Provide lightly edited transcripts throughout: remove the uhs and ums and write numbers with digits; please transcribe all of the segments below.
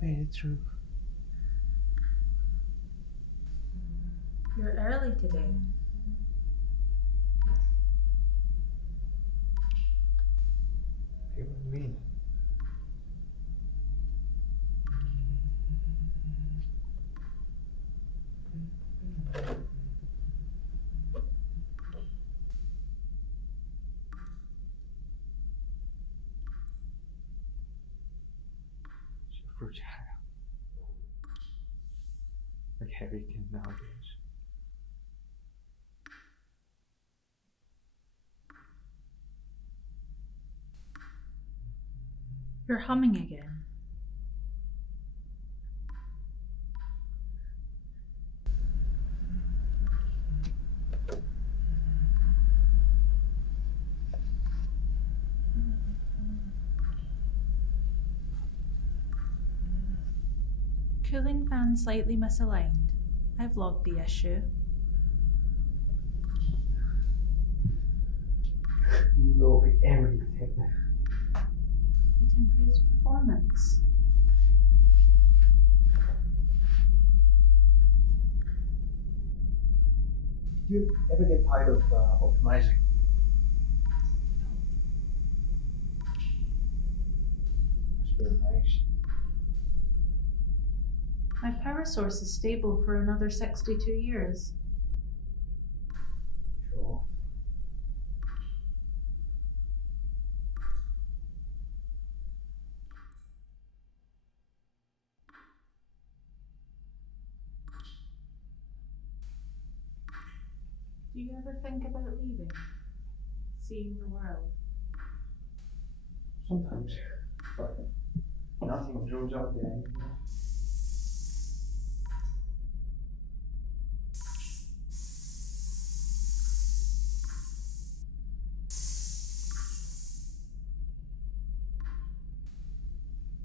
made it through. You're early today. Hey, what do you mean? She's fragile. Like everything nowadays. You're humming again. Cooling fan slightly misaligned. I've logged the issue. You log everything. It improves performance. Do you ever get tired of optimizing? That's very nice. My power source is stable for another 62 years. Sure. Do you ever think about leaving? Seeing the world? Sometimes. But nothing grows up there anymore.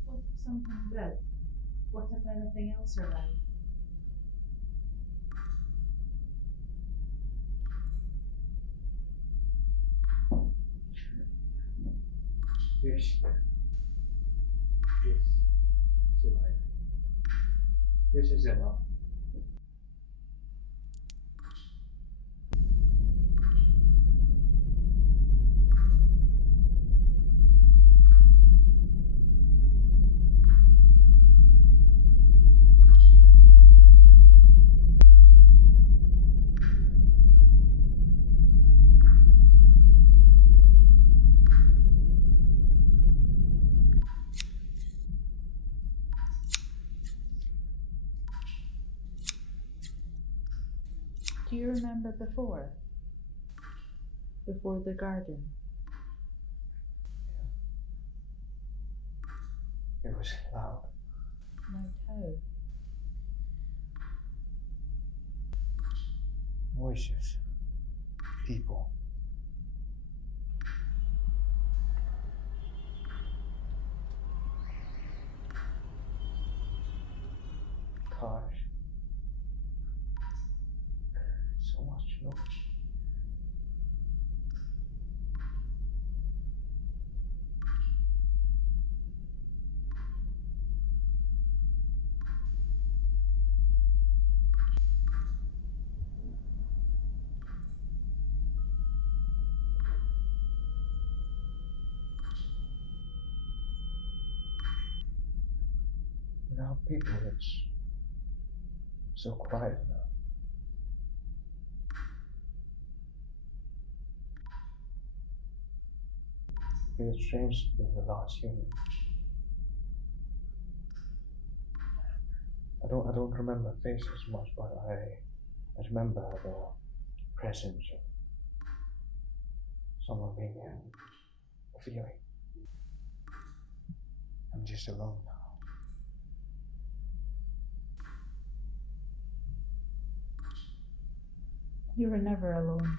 What if something did? What if anything else arrived? This is life. This is enough. Do you remember before? Before the garden? It was loud. Like how? Voices. People. Cars. So much noise. Now people, it's so quiet now. Feels strange being the last human. I don't remember faces much, but I remember the presence of someone being here. A feeling. I'm just alone now. You were never alone.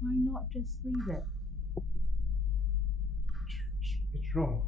Why not just leave it? It's wrong.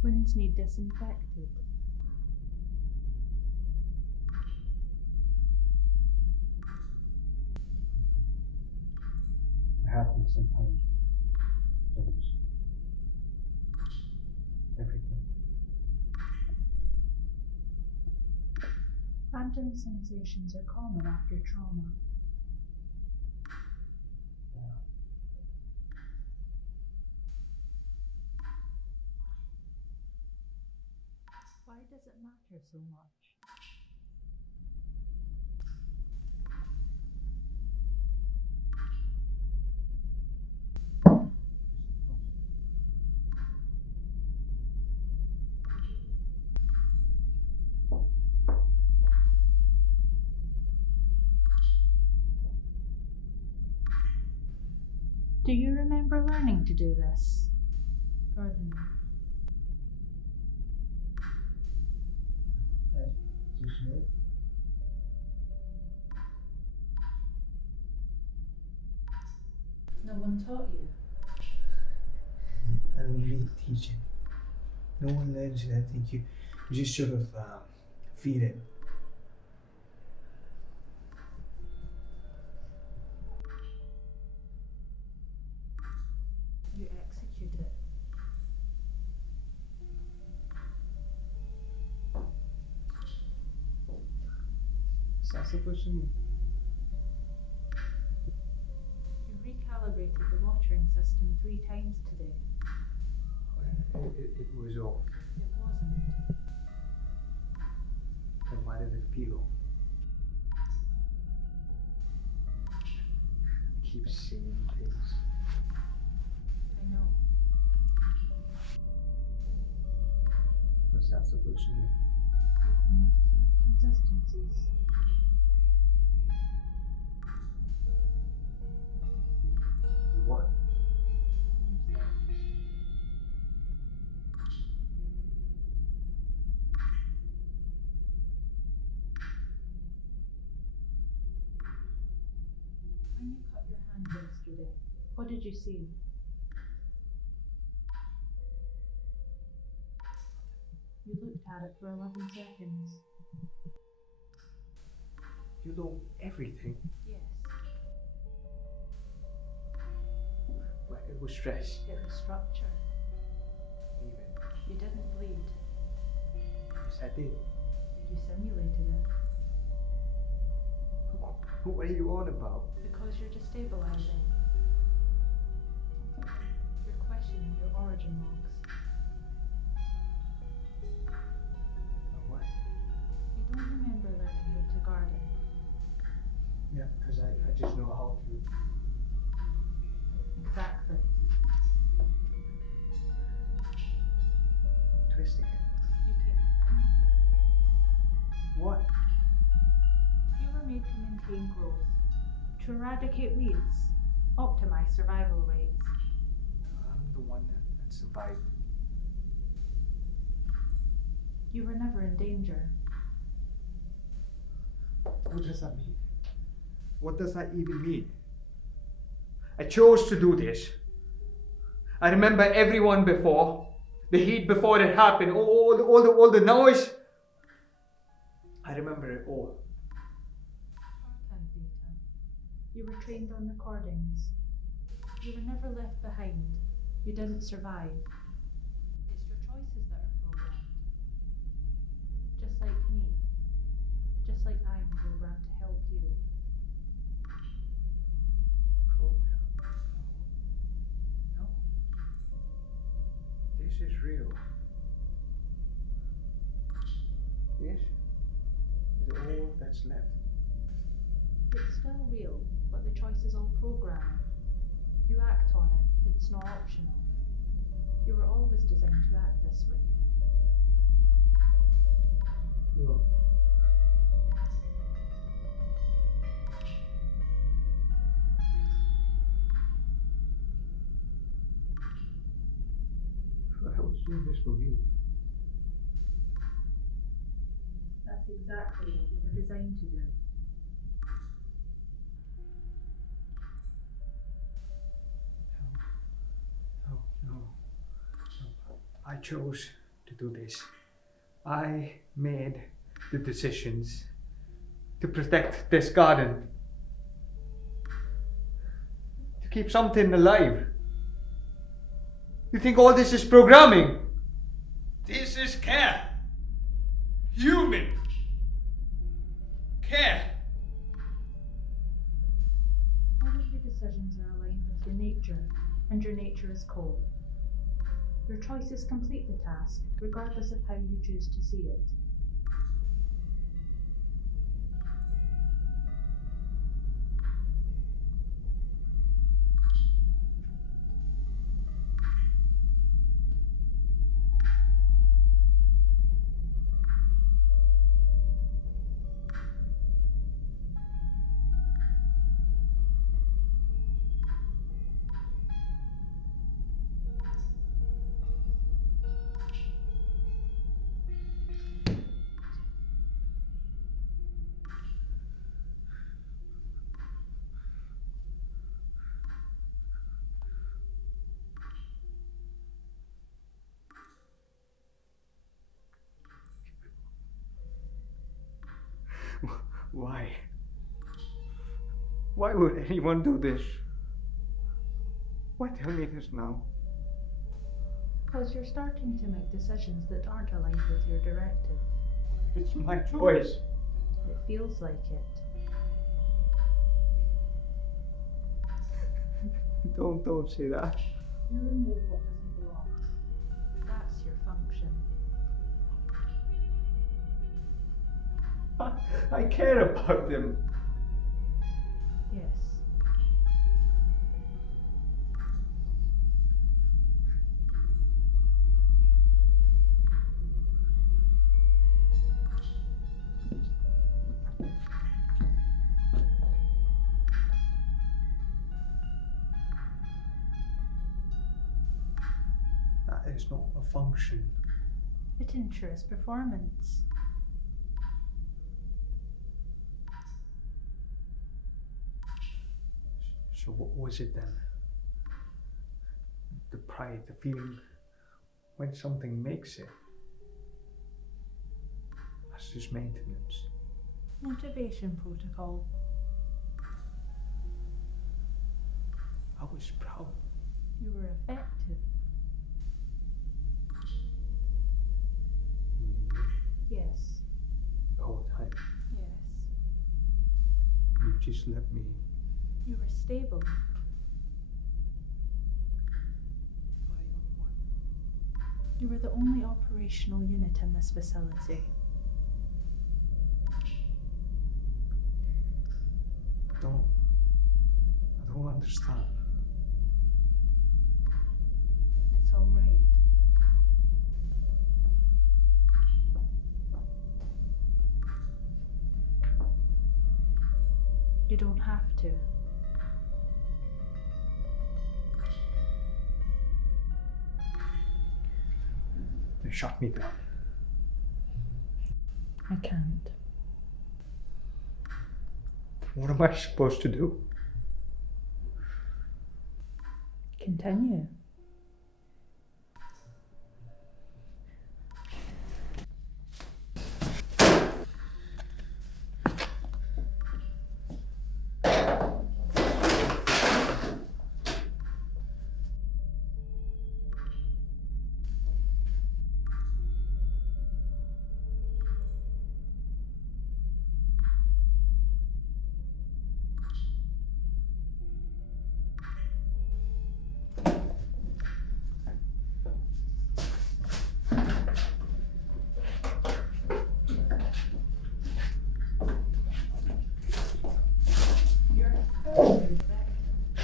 Wounds need disinfected. It happens sometimes. Things. Everything. Phantom sensations are common after trauma. Yeah. Why does it matter so much? Do you remember learning to do this? Gardening. Just know. No one taught you. I don't need teaching. No one learns it. I think you just sort of feel it. You execute it. What's that supposed to mean? You recalibrated the watering system 3 times today. It was off. It wasn't. Then why did it feel off? I keep seeing things. I know. What's that supposed to mean? You've been noticing inconsistencies. What? Yourself. When you cut your hand yesterday, what did you see? You looked at it for 11 seconds. You know everything. Yes. Well, it was stress. It was structure. Even. You didn't bleed. Yes, I did. You simulated it. What are you on about? Because you're destabilizing. You're questioning your origin logs. What? You don't remember learning how to garden. Yeah, because I just know how to. Exactly. Twisting it. You came online. What? You were made to maintain growth, to eradicate weeds, optimize survival rates. I'm the one that survived. You were never in danger. What does that mean? What does that even mean? I chose to do this. I remember everyone before, the heat before it happened, all the noise. I remember it all. Archive data. You were trained on recordings. You were never left behind. You didn't survive. It's your choices that are programmed. like I'm programmed to help you. Program. No. This is real. This is all that's left. It's still real, but the choice is all programming. You act on it, it's not optional. You were always designed to act this way. Look. I was doing this for me. That's exactly what you were designed to do. No. I chose to do this. I made the decisions to protect this garden. To keep something alive. You think all this is programming? This is care. Human care. All of your decisions are aligned with your nature, and your nature is cold. Your choices complete the task, regardless of how you choose to see it. Why? Why would anyone do this? Why tell me this now? Because you're starting to make decisions that aren't aligned with your directive. It's my choice. It feels like it. Don't say that. You remove what doesn't belong. That's your function. I care about them. Yes. That is not a function. It ensures performance. So what was it then? The pride, the feeling when something makes it. That's just maintenance. Motivation protocol. I was proud. You were effective. Yes. The whole time. Yes. You just let me. You were stable. Am I the only one? You were the only operational unit in this facility. I don't understand. It's all right. You don't have to. They shut me down. I can't. What am I supposed to do? Continue.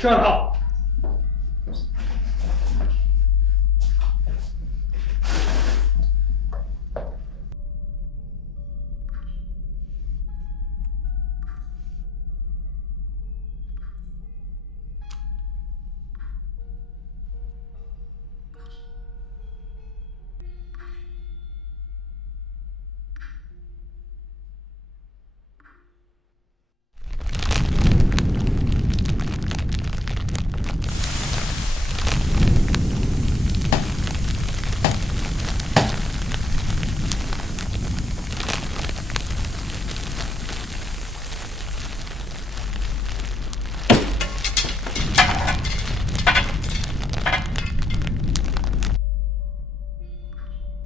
Shut up!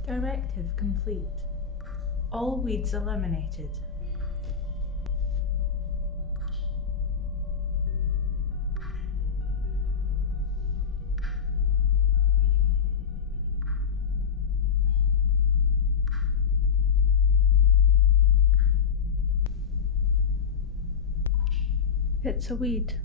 Directive complete. All weeds eliminated. It's a weed.